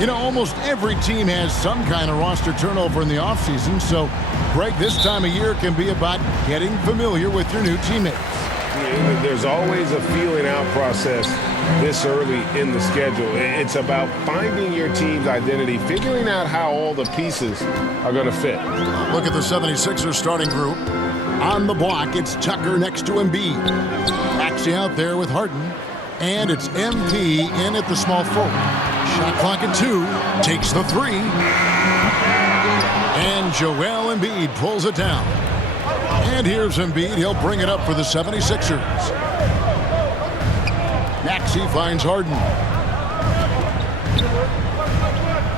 You know, almost every team has some kind of roster turnover in the offseason, so, Greg, this time of year can be about getting familiar with your new teammates. There's always a feeling out process this early in the schedule. It's about finding your team's identity, figuring out how all the pieces are going to fit. Look at the 76ers starting group. On the block, it's Tucker next to Embiid. Maxey out there with Harden. And it's MP in at the small forward. Shot clock at 2. Takes the 3. And Joel Embiid pulls it down. And here's Embiid. He'll bring it up for the 76ers. Maxey finds Harden.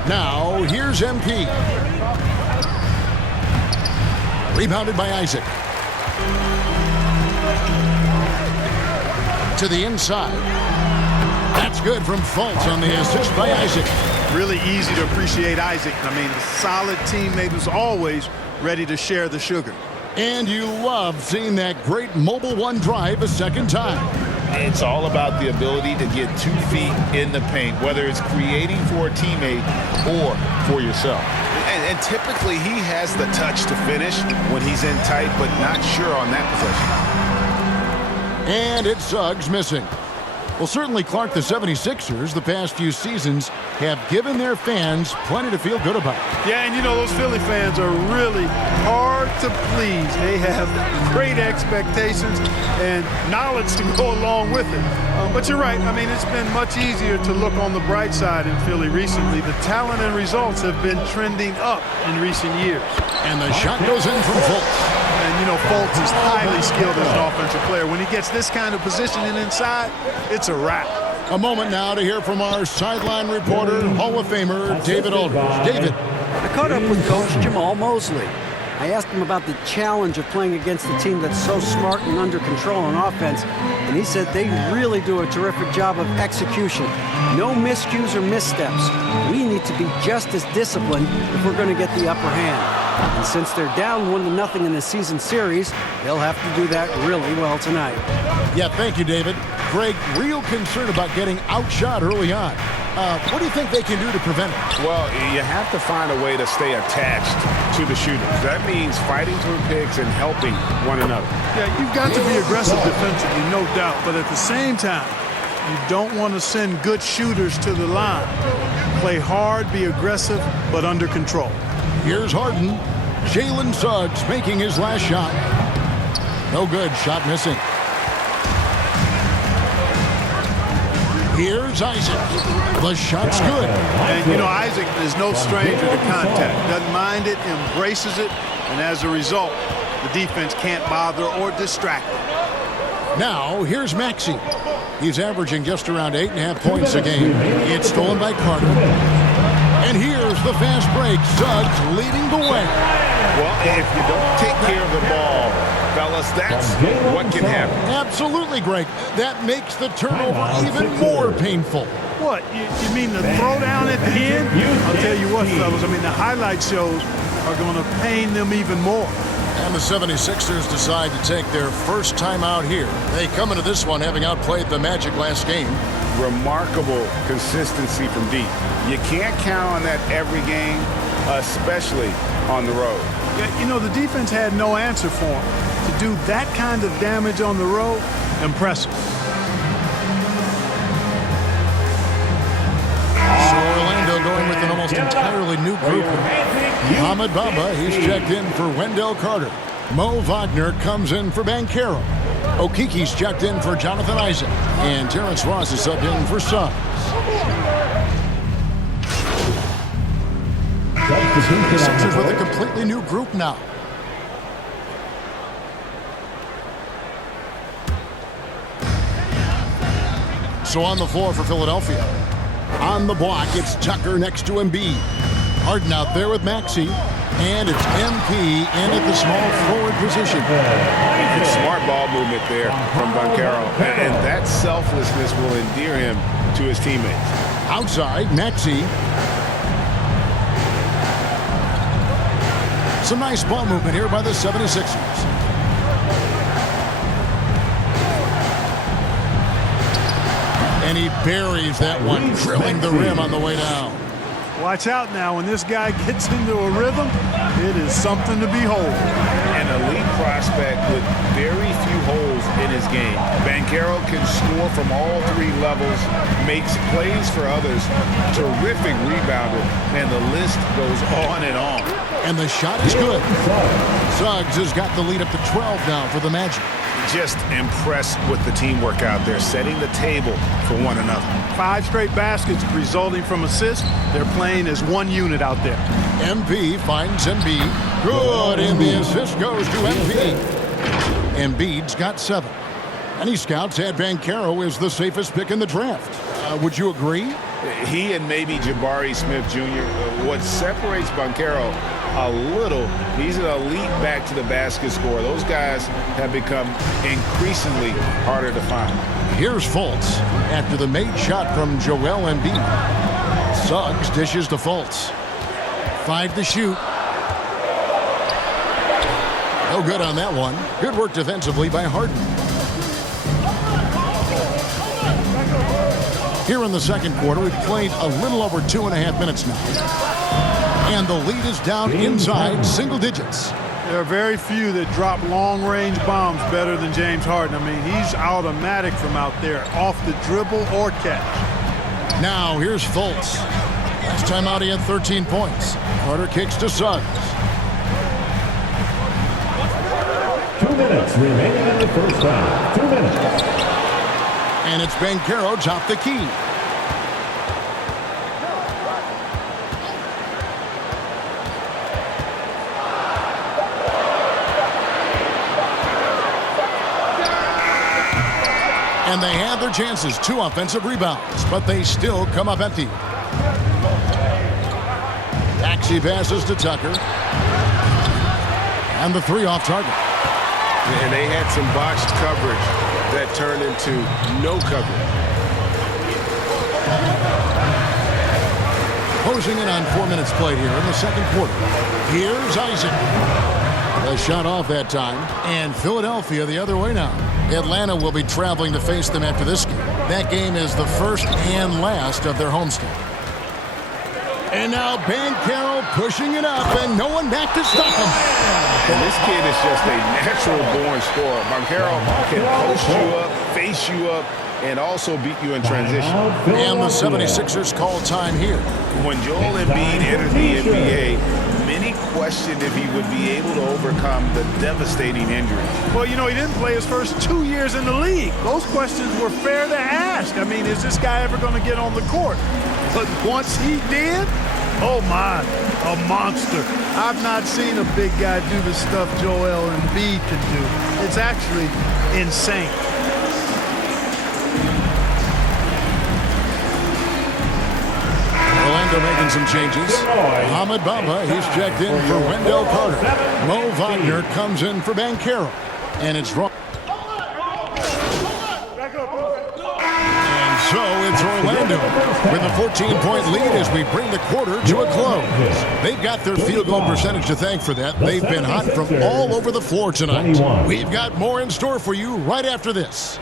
Now, here's MP. Rebounded by Isaac. To the inside. That's good from Fultz on the assist by Isaac. Really easy to appreciate Isaac. I mean, a solid teammate who's always ready to share the sugar. And you love seeing that great mobile one drive a second time. It's all about the ability to get 2 feet in the paint, whether it's creating for a teammate or for yourself. And typically he has the touch to finish when he's in tight, but not sure on that possession. And it's Suggs missing. Well, certainly, Clark, the 76ers, the past few seasons, have given their fans plenty to feel good about. Yeah, and you know, those Philly fans are really hard to please. They have great expectations and knowledge to go along with it. But you're right. I mean, it's been much easier to look on the bright side in Philly recently. The talent and results have been trending up in recent years. And the shot goes in from Fultz. And, you know, Fultz is highly skilled as an offensive player. When he gets this kind of positioning inside, it's a wrap. A moment now to hear from our sideline reporter, Hall of Famer David Aldridge. David. I caught up with Coach Jamal Mosley. I asked him about the challenge of playing against a team that's so smart and under control on offense, and he said they really do a terrific job of execution. No miscues or missteps. We need to be just as disciplined if we're going to get the upper hand. And since they're down 1-0 in the season series, they'll have to do that really well tonight. Yeah, thank you, David. Greg, real concern about getting outshot early on. What do you think they can do to prevent it? Well, you have to find a way to stay attached to the shooters. That means fighting through picks and helping one another. Yeah, you've got to be aggressive defensively, no doubt. But at the same time, you don't want to send good shooters to the line. Play hard, be aggressive, but under control. Here's Harden. Jalen Suggs making his last shot. No good. Shot missing. Here's Isaac. The shot's good. And, you know, Isaac is no stranger to contact. Doesn't mind it, embraces it, and as a result, the defense can't bother or distract him. Now, here's Maxey. He's averaging just around 8.5 points a game. It's stolen by Carter. And here's the fast break. Suggs leading the way. Well, if you don't take care of the ball, fellas, that's what can happen. Absolutely, Greg. That makes the turnover even more painful. What? You mean the throwdown at the end? I'll tell you what, fellas. I mean, the highlight shows are going to pain them even more. And the 76ers decide to take their first time out here. They come into this one having outplayed the Magic last game. Remarkable consistency from deep. You can't count on that every game, especially on the road. Yeah, you know, the defense had no answer for him. To do that kind of damage on the road, impressive. So Orlando going with an almost entirely new group. Mohamed Bamba, he's checked in for Wendell Carter. Mo Wagner comes in for Banchero. Okiki's checked in for Jonathan Isaac. And Terrence Ross is subbed in for Suggs. Sixers with a completely new group now. So on the floor for Philadelphia. On the block, it's Tucker next to Embiid. Harden out there with Maxey. And it's MP in at the small forward position. It's smart ball movement there from Banchero. And that selflessness will endear him to his teammates. Outside, Maxey. Some nice ball movement here by the 76ers. And he buries that one, drilling the rim on the way down. Watch out now. When this guy gets into a rhythm, it is something to behold. An elite prospect with very few holes in his game. Banchero can score from all three levels, makes plays for others, terrific rebounder, and the list goes on and on. And the shot is good. Suggs has got the lead up to 12 now for the Magic. Just impressed with the teamwork out there, setting the table for one another. 5 straight baskets resulting from assists. They're playing as one unit out there. MP finds Embiid. Good, and the assist goes to MP. Embiid's got 7. Any scouts had Banchero as the safest pick in the draft. Would you agree? He and maybe Jabari Smith Jr. What separates Banchero a little, he's an elite back to the basket scorer. Those guys have become increasingly harder to find. Here's Fultz after the made shot from Joel Embiid. Suggs dishes to Fultz. 5 to shoot. No good on that one. Good work defensively by Harden. Here in the second quarter, we've played a little over 2.5 minutes now. And the lead is down inside single digits. There are very few that drop long-range bombs better than James Harden. I mean, he's automatic from out there, off the dribble or catch. Now, here's Fultz. Last time out, he had 13 points. Carter kicks to Suggs. 2 minutes remaining in the first half. 2 minutes. And it's Banchero top the key. And they had their chances. 2 offensive rebounds, but they still come up empty. Maxey passes to Tucker. And the 3 off target. And they had some botched coverage that turned into no coverage. Closing in on 4 minutes played here in the second quarter. Here's Isaac. The shot off that time. And Philadelphia the other way now. Atlanta will be traveling to face them after this game. That game is the first and last of their homestand. And now Banchero pushing it up, and no one back to stop him. And this kid is just a natural-born scorer. Banchero can post you up, face you up, and also beat you in transition. And the 76ers call time here. When Joel Embiid entered the NBA, many questioned if he would be able to overcome the devastating injury. Well, you know, he didn't play his first 2 years in the league. Those questions were fair to ask. I mean, is this guy ever going to get on the court? But once he did, oh my, a monster. I've not seen a big guy do the stuff Joel Embiid can do. It's actually insane. Orlando making some changes. Mohamed Bamba, he's checked in for Wendell Carter. Mo Wagner comes in for Banchero. And it's wrong. And so it's Orlando with a 14-point lead as we bring the quarter to a close. They've got their field goal percentage to thank for that. They've been hot from all over the floor tonight. We've got more in store for you right after this.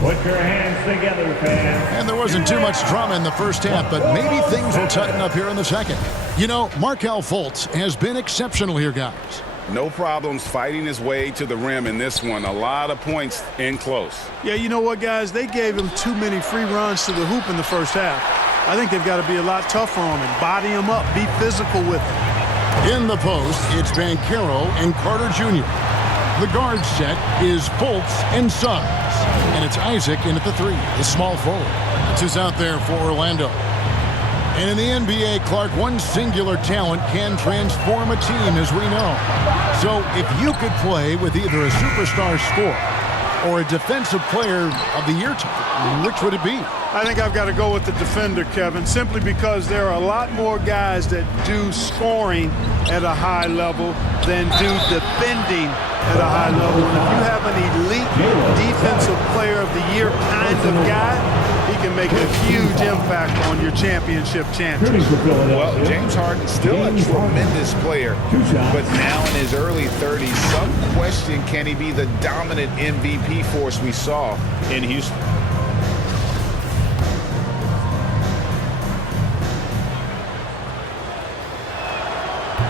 Put your hands together, fans. And there wasn't too much drama in the first half, but maybe things will tighten up here in the second. You know, Markelle Fultz has been exceptional here, guys. No problems fighting his way to the rim in this one. A lot of points in close. Yeah, you know what, guys? They gave him too many free runs to the hoop in the first half. I think they've got to be a lot tougher on him, body him up, be physical with him. In the post, it's Banchero and Carter Jr. The guard set is Fultz and Suggs. And it's Isaac in at the 3, the small forward. That's who's out there for Orlando. And in the NBA, Clark, one singular talent can transform a team, as we know. So if you could play with either a superstar scorer or a defensive player of the year type, which would it be? I think I've got to go with the defender, Kevin, simply because there are a lot more guys that do scoring at a high level than do defending at a high level. And if you have an elite defensive player of the year kind of guy, he can make a huge impact on your championship chances. Well, James Harden's still a tremendous player, but now in his early 30s, some question, can he be the dominant MVP force we saw in Houston?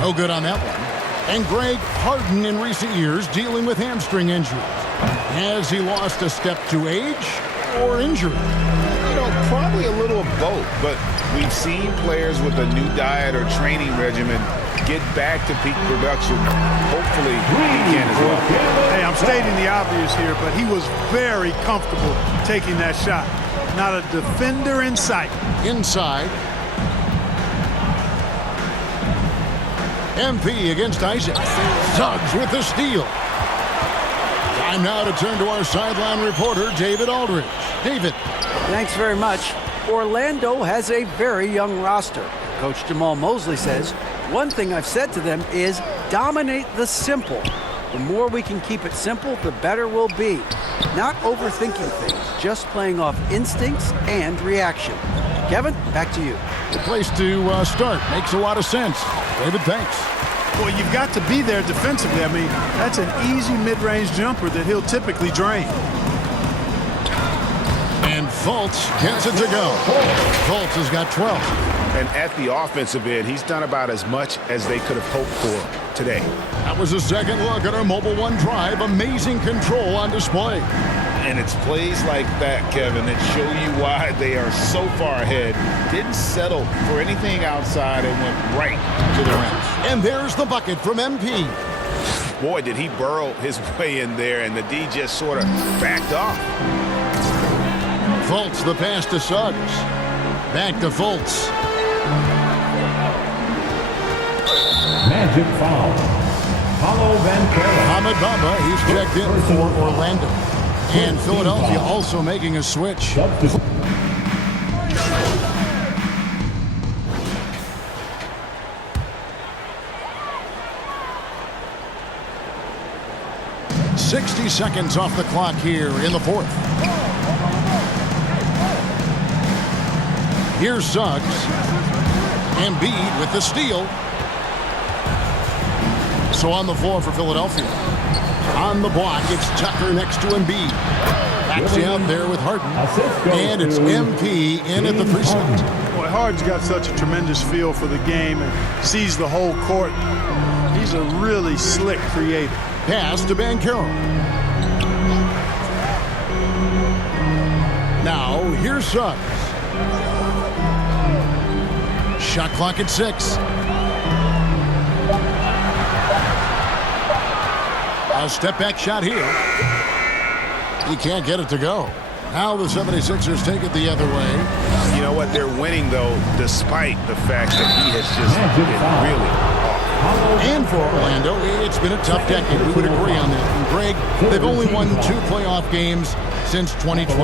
No good on that one. And Greg, Harden in recent years dealing with hamstring injuries. Has he lost a step to age or injury? You know, probably a little of both, but we've seen players with a new diet or training regimen get back to peak production. Hopefully, he can as well. Hey, I'm stating the obvious here, but he was very comfortable taking that shot. Not a defender in sight. Inside. MP against Isaac. Suggs with the steal. Time now to turn to our sideline reporter, David Aldridge. David. Thanks very much. Orlando has a very young roster. Coach Jamal Mosley says, one thing I've said to them is dominate the simple. The more we can keep it simple, the better we'll be. Not overthinking things, just playing off instincts and reaction. Kevin, back to you. The place to start. Makes a lot of sense. David, thanks. Well, you've got to be there defensively. I mean, that's an easy mid-range jumper that he'll typically drain. And Fultz gets it to go. Fultz has got 12. And at the offensive end, he's done about as much as they could have hoped for today. That was a second look at our Mobile One drive. Amazing control on display. And it's plays like that, Kevin, that show you why they are so far ahead. Didn't settle for anything outside and went right to the rim. And there's the bucket from MP. Boy, did he burrow his way in there, and the D just sort of backed off. Fultz, the pass to Suggs. Back to Fultz. Magic foul. Paolo Banchero. Mohamed Bamba, he's checked in for Orlando. And Philadelphia also making a switch. 60 seconds off the clock here in the fourth. Here's Suggs. Embiid with the steal. So on the floor for Philadelphia. On the block, it's Tucker next to Embiid. Backs out there with Harden. And it's MP in at the 3 slot. Boy, Harden's got such a tremendous feel for the game and sees the whole court. He's a really slick creator. Pass to Banchero. Now, here's Suggs. Shot clock at 6. A step-back shot here. He can't get it to go. Now the 76ers take it the other way. You know what? They're winning, though, despite the fact that he has just been really off. And for Orlando, it's been a tough decade. We would agree on that. And Greg, they've only won 2 playoff games since 2012.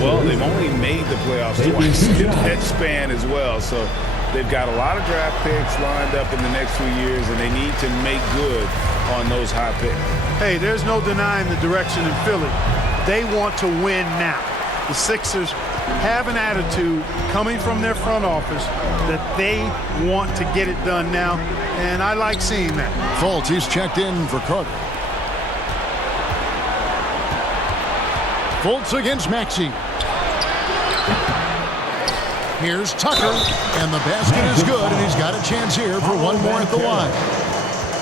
Well, they've only made the playoffs twice in that span as well. So they've got a lot of draft picks lined up in the next few years, and they need to make good on those high picks. Hey, there's no denying the direction in Philly. They want to win now. The Sixers have an attitude coming from their front office that they want to get it done now, and I like seeing that. Fultz, he's checked in for Carter. Fultz against Maxey. Here's Tucker, and the basket is good, and he's got a chance here for one more at the line.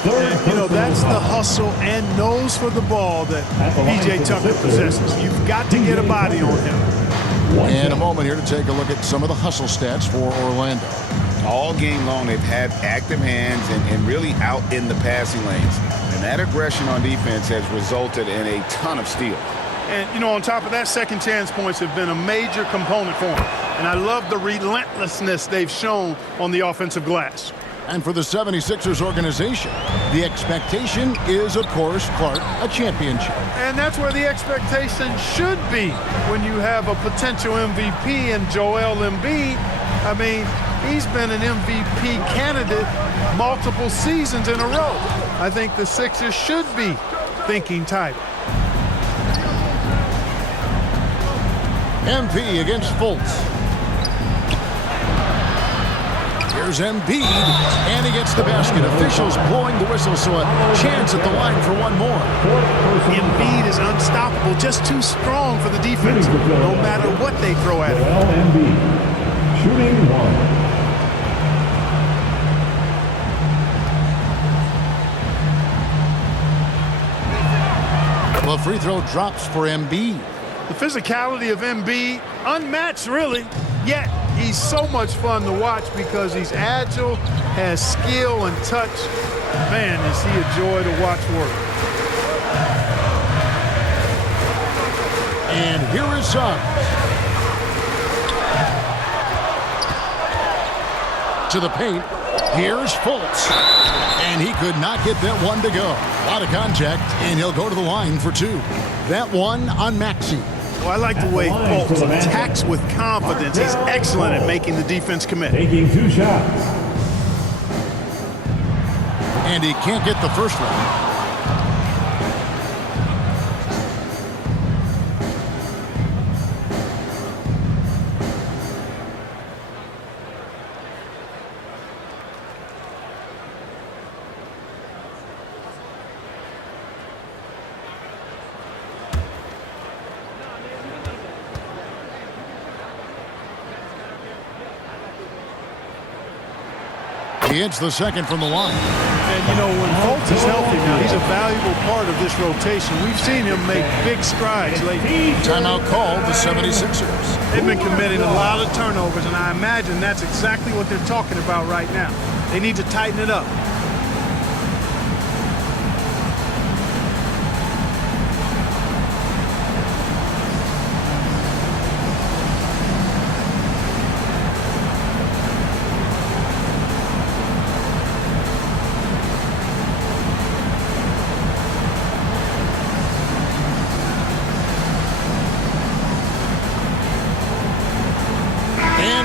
And, you know, that's the hustle and nose for the ball that P.J. Tucker possesses. You've got to get a body on him. And a moment here to take a look at some of the hustle stats for Orlando. All game long, they've had active hands and really out in the passing lanes. And that aggression on defense has resulted in a ton of steals. And, you know, on top of that, second chance points have been a major component for them. And I love the relentlessness they've shown on the offensive glass. And for the 76ers organization, the expectation is, of course, Clark, a championship. And that's where the expectation should be when you have a potential MVP in Joel Embiid. I mean, he's been an MVP candidate multiple seasons in a row. I think the Sixers should be thinking title. MP against Fultz. Here's Embiid, and he gets the basket. Officials blowing the whistle, so a chance at the line for one more. Embiid is unstoppable, just too strong for the defense, no matter what they throw at him. Joel Embiid, shooting 1. Well, free throw drops for Embiid. The physicality of Embiid, unmatched really, yet he's so much fun to watch because he's agile, has skill and touch. Man, is he a joy to watch work. And here is Suggs. To the paint. Here's Fultz. And he could not get that one to go. A lot of contact, and he'll go to the line for two. That one on Maxey. Well, I like the way Fultz attacks with confidence. He's excellent at making the defense commit. Taking 2 shots. And he can't get the first one. He hits the second from the line. And, you know, when Fultz is healthy now, he's a valuable part of this rotation. We've seen him make big strides lately. Timeout called the 76ers. They've been committing a lot of turnovers, and I imagine that's exactly what they're talking about right now. They need to tighten it up.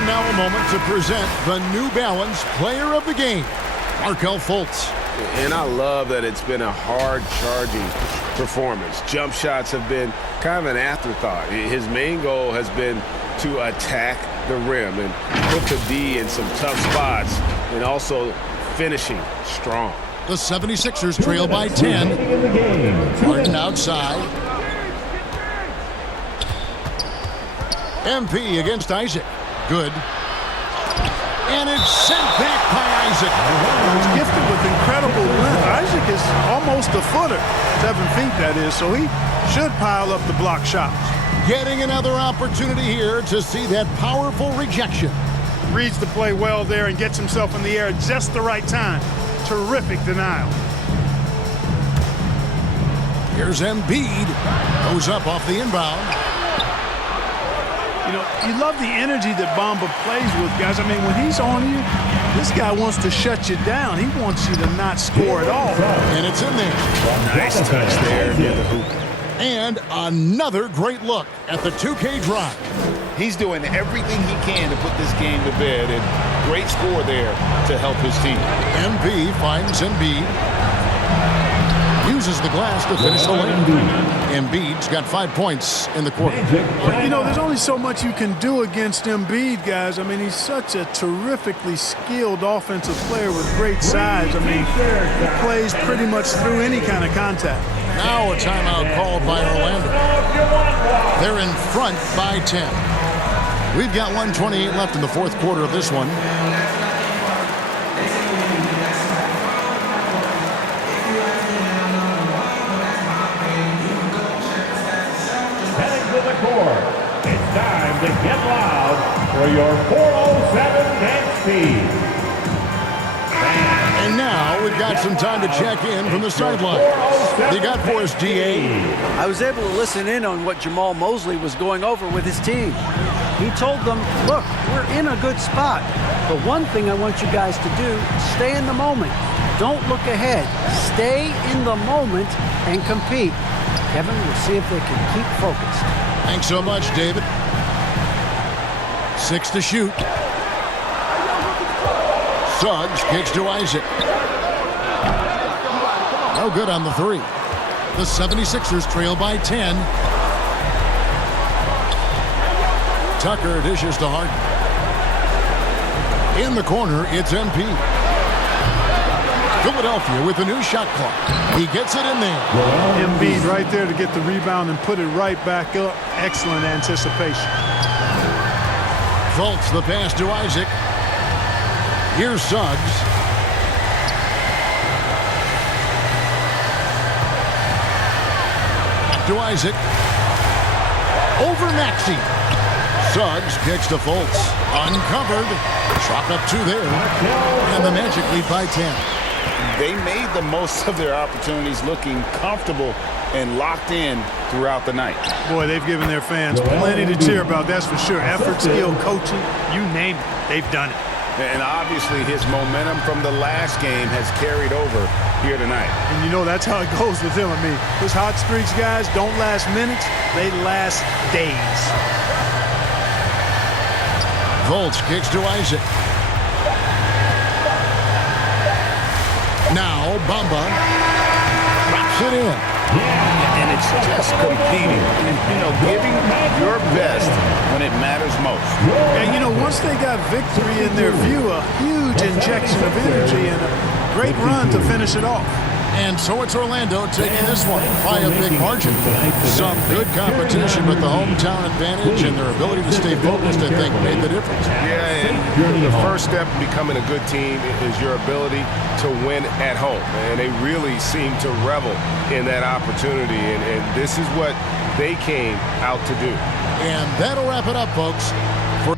Now a moment to present the New Balance Player of the Game, Markelle Fultz. And I love that it's been a hard-charging performance. Jump shots have been kind of an afterthought. His main goal has been to attack the rim and put the D in some tough spots and also finishing strong. The 76ers trail by 10. Martin outside. MP against Isaac. Good. And it's sent back by Isaac. He's gifted with incredible length. Isaac is almost a footer, 7 feet that is, so he should pile up the block shots. Getting another opportunity here to see that powerful rejection. Reads the play well there and gets himself in the air at just the right time. Terrific denial. Here's Embiid. Goes up off the inbound. You know, you love the energy that Bamba plays with, guys. I mean, when he's on you, this guy wants to shut you down. He wants you to not score at all. And it's in there. Nice touch there near the hoop. And another great look at the 2K drive. He's doing everything he can to put this game to bed, and great score there to help his team. MP finds Embiid. Uses the glass to finish the lane. Embiid's got 5 points in the quarter. You know, there's only so much you can do against Embiid, guys. I mean, he's such a terrifically skilled offensive player with great size. I mean, he plays pretty much through any kind of contact. Now a timeout called by Orlando. They're in front by 10. We've got 1:28 left in the fourth quarter of this one. It's time to get loud for your 407 dance speed. And now we've got got some time to check in from the sideline. You got for us, DA. I was able to listen in on what Jamal Mosley was going over with his team. He told them, look, we're in a good spot. But one thing I want you guys to do, stay in the moment. Don't look ahead. Stay in the moment and compete. Kevin, we'll see if they can keep focused. Thanks so much, David. 6 to shoot. Suggs kicks to Isaac. No good on the 3. The 76ers trail by 10. Tucker dishes to Harden. In the corner, it's MP. Philadelphia with a new shot clock. He gets it in there. Embiid right there to get the rebound and put it right back up. Excellent anticipation. Fultz the pass to Isaac. Here's Suggs. To Isaac. Over Maxey. Suggs kicks to Fultz. Uncovered. Chalk up 2 there. And the Magic lead by 10. They made the most of their opportunities, looking comfortable and locked in throughout the night. Boy, they've given their fans plenty to cheer about, that's for sure. Effort, skill, coaching, you name it, they've done it. And obviously his momentum from the last game has carried over here tonight. And you know that's how it goes with him. I mean, his hot streaks, guys, don't last minutes, they last days. Fultz kicks to Isaac. Now Bamba drops it in. And it's just competing and, giving your best when it matters most. And, once they got victory in their view, a huge injection of energy and a great run to finish it off. And so it's Orlando taking this one by a big margin. Some good competition, but the hometown advantage and their ability to stay focused, I think, made the difference. Yeah, and the first step in becoming a good team is your ability to win at home. And they really seem to revel in that opportunity, and this is what they came out to do. And that'll wrap it up, folks. For